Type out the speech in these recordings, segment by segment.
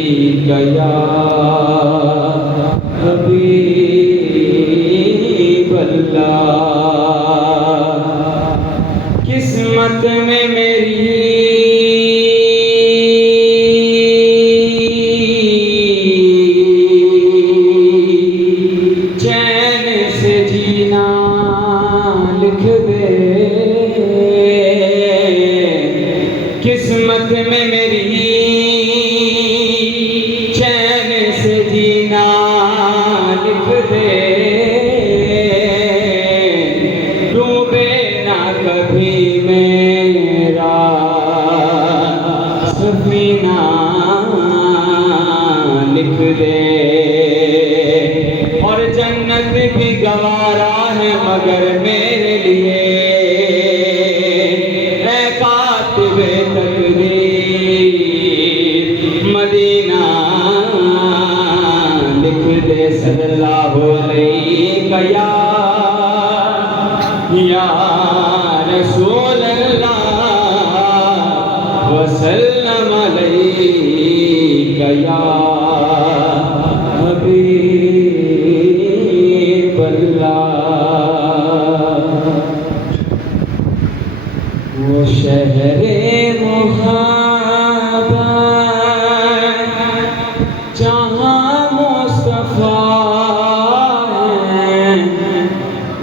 یا حبیب اللہ، قسمت میں میری چین سے جینا لکھ دے، قسمت میں میری چین سے جینا لکھ دے، ڈوبے نہ کبھی میرا سفینہ لکھ دے، اور جنت بھی گوارا ہے مگر میرے لیے، اے کاتب تقدیر مدینہ لکھ دے، صلی اللہ علیہ یا رسول اللہ وسلم علیک یا حبیب اللہ۔ وہ شہر محبت جہاں مصطفیٰ ہے،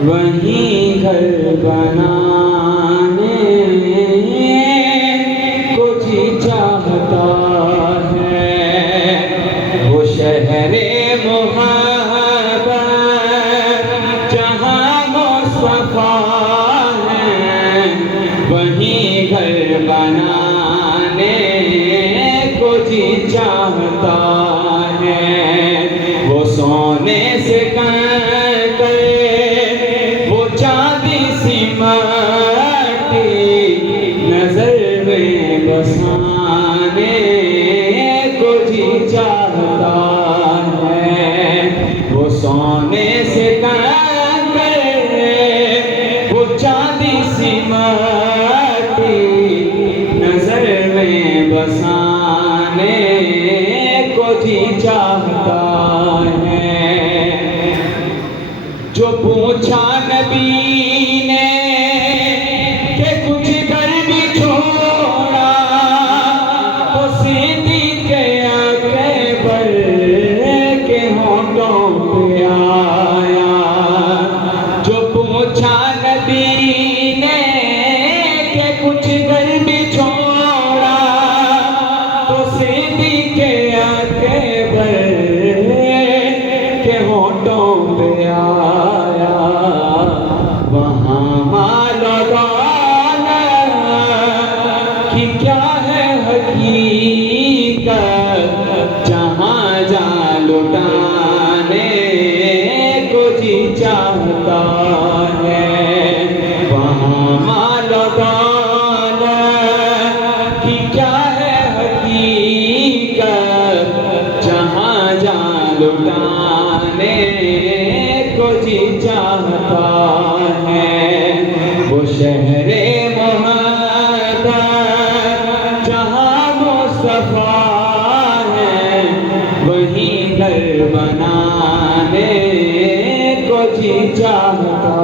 وہیں گھر بنانے کو جی چاہتا ہے، وہ شہر محبت جہاں مصطفیٰ ہے، وہیں گھر بنانے کو جی چاہتا ہے، وہ سونے سے کنکر وہ چاندی سی مٹی نظر میں بسانے کو جی چاہتا ہے، وہ سونے سے کنکر وہ چاندی سی مٹی نظر میں بسانے کو جی چاہتا ہے، جو پوچھا نبی نے کہ کچھ کر بھی چھوڑا، تو صدیق اکبر کے ہونٹوں پہ آیا، جو پوچھا نبی نے کہ کچھ کر بھی چھوڑا، تو صدیق اکبر کے ہونٹوں پہ آیا، وہاں مال و دولت کی کیا ہے حقیقت، جہاں جا لٹانے کو جی چاہتا ہے، وہاں مال و دولت کی کیا ہے حقیقت، جہاں جا لٹانے کو جی چاہتا ہے، وہ شہر محبت جہاں مصطفیٰ ہے، وہیں گھر بنانے کو جی چاہتا